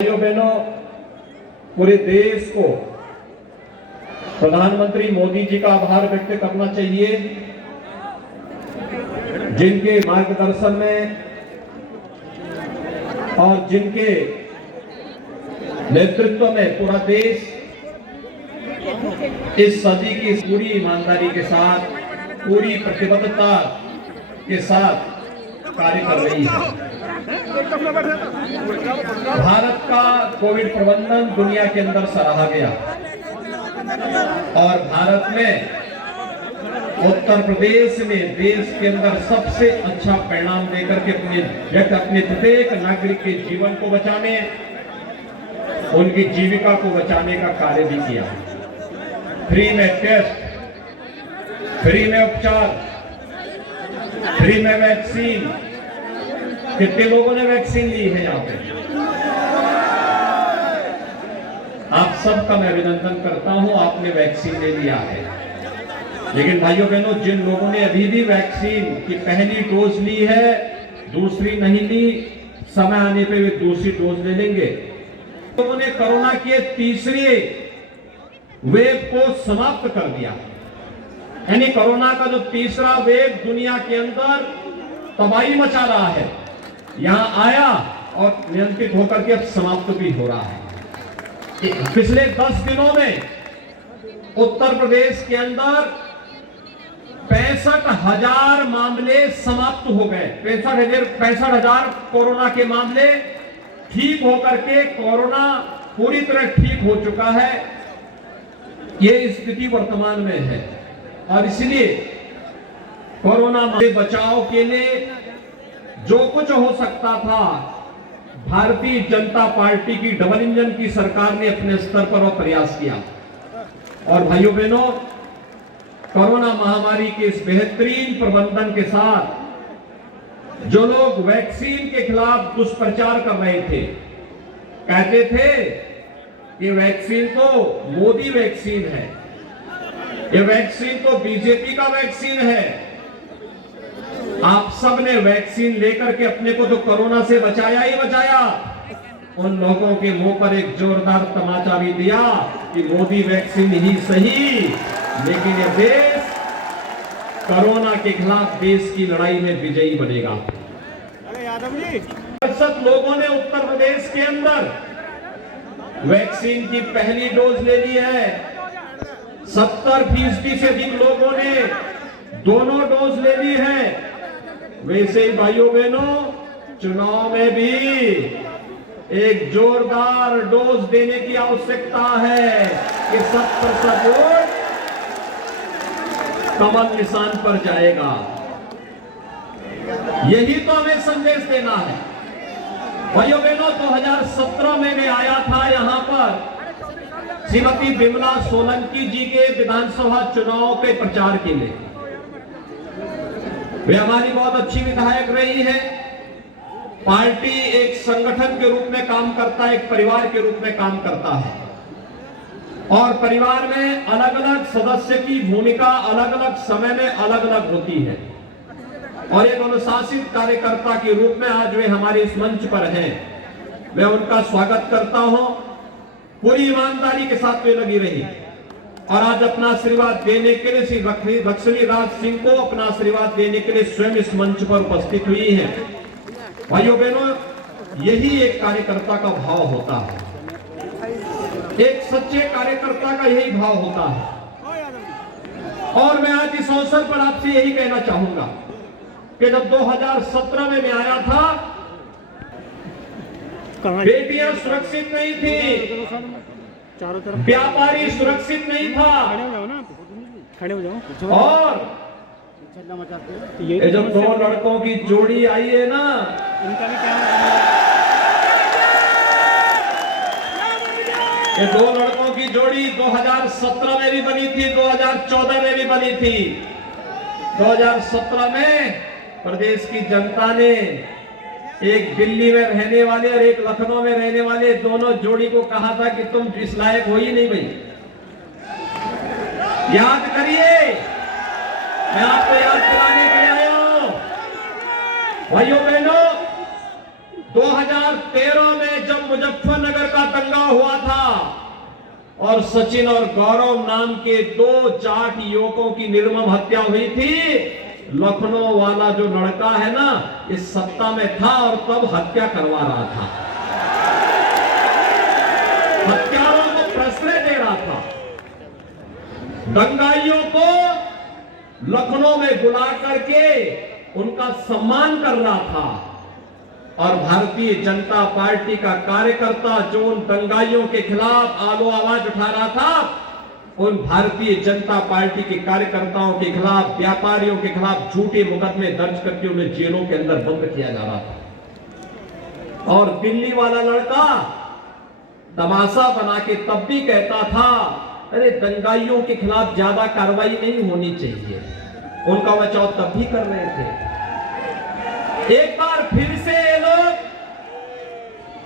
भाइयों बहनों, पूरे देश को प्रधानमंत्री मोदी जी का आभार व्यक्त करना चाहिए, जिनके मार्गदर्शन में और जिनके नेतृत्व में पूरा देश इस सदी की पूरी ईमानदारी के साथ, पूरी प्रतिबद्धता के साथ कार्य कर रही है। भारत का कोविड प्रबंधन दुनिया के अंदर सराहा गया और भारत में उत्तर प्रदेश ने देश के अंदर सबसे अच्छा परिणाम देकर के अपने प्रत्येक नागरिक के जीवन को बचाने, उनकी जीविका को बचाने का कार्य भी किया। फ्री में टेस्ट, फ्री में उपचार, फ्री में वैक्सीन। कितने लोगों ने वैक्सीन ली है यहाँ पे? आप सबका मैं अभिनंदन करता हूं, आपने वैक्सीन ले लिया है। लेकिन भाइयों बहनों, जिन लोगों ने अभी भी वैक्सीन की पहली डोज ली है, दूसरी नहीं ली, समय आने पे वे दूसरी डोज ले लेंगे। लोगों ने कोरोना के तीसरी वेव को समाप्त कर दिया, यानी कोरोना का जो तीसरा वेव दुनिया के अंदर तबाही मचा रहा है, यहां आया और नियंत्रित होकर के अब समाप्त भी हो रहा है। पिछले 10 दिनों में उत्तर प्रदेश के अंदर 65,000 मामले समाप्त हो गए। 65,000 कोरोना के मामले ठीक होकर के कोरोना पूरी तरह ठीक हो चुका है। ये स्थिति वर्तमान में है और इसलिए कोरोना से बचाव के लिए जो कुछ हो सकता था, भारतीय जनता पार्टी की डबल इंजन की सरकार ने अपने स्तर पर वह प्रयास किया। और भाइयों बहनों, कोरोना महामारी के इस बेहतरीन प्रबंधन के साथ जो लोग वैक्सीन के खिलाफ दुष्प्रचार कर रहे थे, कहते थे ये वैक्सीन तो मोदी वैक्सीन है, ये वैक्सीन तो बीजेपी का वैक्सीन है। आप सब ने वैक्सीन लेकर के अपने को तो कोरोना से बचाया ही बचाया, उन लोगों के मुंह पर एक जोरदार तमाचा भी दिया कि मोदी वैक्सीन ही सही, लेकिन यह देश कोरोना के खिलाफ देश की लड़ाई में विजयी बनेगा। सब लोगों ने उत्तर प्रदेश के अंदर वैक्सीन की पहली डोज ले ली है। 70% से अधिक लोगों ने दोनों डोज ले ली है। वैसे ही भाइयों बहनों, चुनाव में भी एक जोरदार डोज देने की आवश्यकता है कि 70% वोट कमल निशान पर जाएगा। यही तो हमें संदेश देना है। भाइयों बहनों, 2017 में मैं आया था यहां पर श्रीमती बिमला सोलंकी जी के विधानसभा चुनाव के प्रचार के लिए। वे हमारी बहुत अच्छी विधायक रही है। पार्टी एक संगठन के रूप में काम करता है, एक परिवार के रूप में काम करता है और परिवार में अलग अलग सदस्य की भूमिका अलग अलग समय में अलग अलग होती है और एक अनुशासित कार्यकर्ता के रूप में आज वे हमारे इस मंच पर हैं। मैं उनका स्वागत करता हूं। पूरी ईमानदारी के साथ वे लगी रही और आज अपना आशीर्वाद देने के लिए श्री बक्सली राज सिंह को अपना आशीर्वाद देने के लिए स्वयं इस मंच पर उपस्थित हुई है। भाइयों बहनों, यही एक कार्यकर्ता का भाव होता है, एक सच्चे कार्यकर्ता का यही भाव होता है। और मैं आज इस अवसर पर आपसे यही कहना चाहूंगा कि जब 2017 में मैं आया था, बेटियां सुरक्षित नहीं थी, व्यापारी सुरक्षित नहीं था और ये जब 2 लड़कों की जोड़ी आई है ना, ये 2 लड़कों की जोड़ी 2017 में भी बनी थी, 2014 में भी बनी थी। 2017 में प्रदेश की जनता ने एक दिल्ली में रहने वाले और एक लखनऊ में रहने वाले दोनों जोड़ी को कहा था कि तुम इस लायक हो ही नहीं भाई। याद करिए, मैं आपको याद दिलाने के लिए आया हूं। भाइयों बहनों, 2013 में जब मुजफ्फरनगर और सचिन और गौरव नाम के 2 जाट युवकों की निर्मम हत्या हुई थी। लखनऊ वाला जो लड़का है ना, इस सत्ता में था और तब हत्या करवा रहा था, हत्यारों को प्रश्रय दे रहा था, दंगाइयों को लखनऊ में बुला करके उनका सम्मान कर रहा था। और भारतीय जनता पार्टी का कार्यकर्ता जो उन दंगाइयों के खिलाफ आलो आवाज उठा रहा था, उन भारतीय जनता पार्टी के कार्यकर्ताओं के खिलाफ, व्यापारियों के खिलाफ झूठे मुकदमे दर्ज करके उन्हें जेलों के अंदर बंद किया जा रहा था। और दिल्ली वाला लड़का तमाशा बना के तब भी कहता था, अरे दंगाइयों के खिलाफ ज्यादा कार्रवाई नहीं होनी चाहिए, उनका बचाव तब भी कर रहे थे। एक बार फिर से ये लोग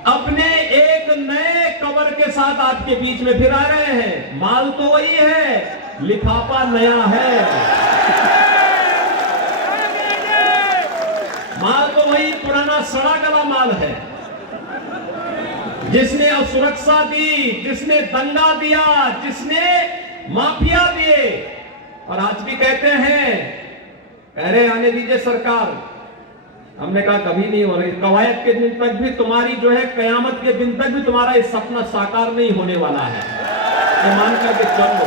अपने एक नए कवर के साथ आपके बीच में फिर आ रहे हैं। माल तो वही है, लिफाफा नया है, माल तो वही पुराना सड़ा गला माल है। जिसने असुरक्षा दी, जिसने दंगा दिया, जिसने माफिया दिए, और आज भी कहते हैं, कह रहे आने दीजिए सरकार। हमने कहा कभी नहीं हो रही, कवायद के दिन तक भी तुम्हारी जो है, कयामत के दिन तक भी तुम्हारा ये सपना साकार नहीं होने वाला है, ये मान करके चल लो।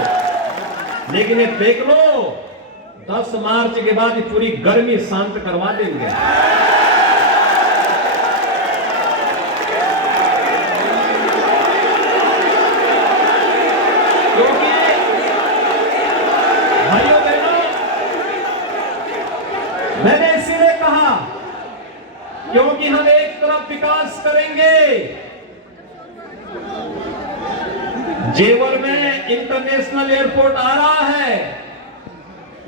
लेकिन ये देख लो, 10 मार्च के बाद पूरी गर्मी शांत करवा देंगे। क्योंकि भाइयों बहनों, मैंने इसीलिए कहा, क्योंकि हम एक तरफ विकास करेंगे, जेवर में इंटरनेशनल एयरपोर्ट आ रहा है,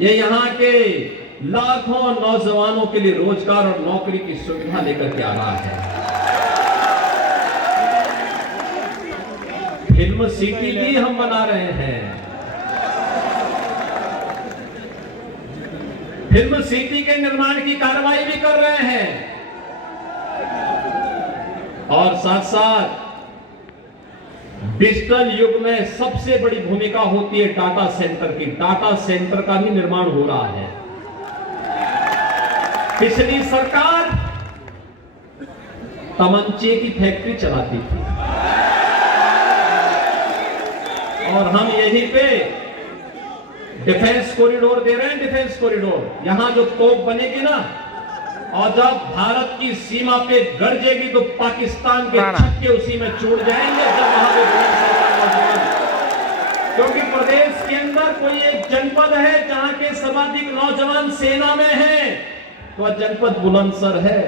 ये यहां के लाखों नौजवानों के लिए रोजगार और नौकरी की सुविधा लेकर के आ रहा है। फिल्म सिटी भी हम बना रहे हैं, फिल्म सिटी के निर्माण की कार्रवाई भी कर रहे हैं। और साथ साथ डिजिटल युग में सबसे बड़ी भूमिका होती है डाटा सेंटर की, डाटा सेंटर का भी निर्माण हो रहा है। पिछली सरकार तमंचे की फैक्ट्री चलाती थी, और हम यहीं पे डिफेंस कॉरिडोर दे रहे हैं, डिफेंस कॉरिडोर। यहां जो तोप बनेगी ना, और जब भारत की सीमा पे गरजेगी तो पाकिस्तान के छक्के उसी में छूट जाएंगे। जब वहां पे, क्योंकि प्रदेश के अंदर कोई एक जनपद है जहां के सर्वाधिक नौजवान सेना में हैं, तो वह जनपद बुलंदशहर है।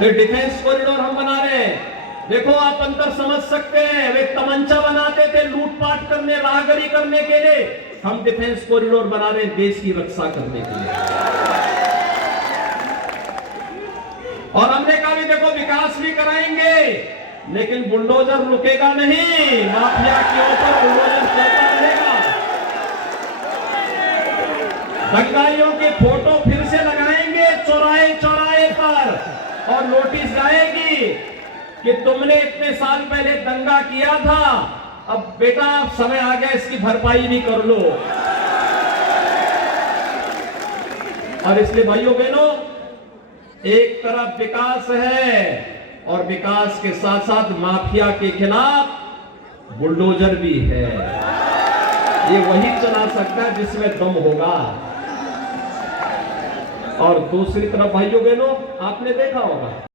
तो डिफेंस कॉरिडोर हम बना रहे हैं। देखो, आप अंतर समझ सकते हैं, वे तमंचा बनाते थे लूटपाट करने, राहगरी करने के लिए, हम डिफेंस कॉरिडोर बना रहे हैं देश की रक्षा करने के लिए। और हमने कहा भी देखो, विकास भी कराएंगे, लेकिन बुलडोजर रुकेगा नहीं, माफिया के ऊपर बुलडोजर चलता रहेगा। दंगाइयों के फोटो फिर से लगाएंगे चौराहे चौराहे पर, और नोटिस जाएगी कि तुमने इतने साल पहले दंगा किया था, अब बेटा समय आ गया, इसकी भरपाई भी कर लो। और इसलिए भाइयों बहनों, एक तरफ विकास है, और विकास के साथ साथ माफिया के खिलाफ बुलडोजर भी है। ये वही चला सकता है जिसमें दम होगा। और दूसरी तरफ भाइयों बहनों, आपने देखा होगा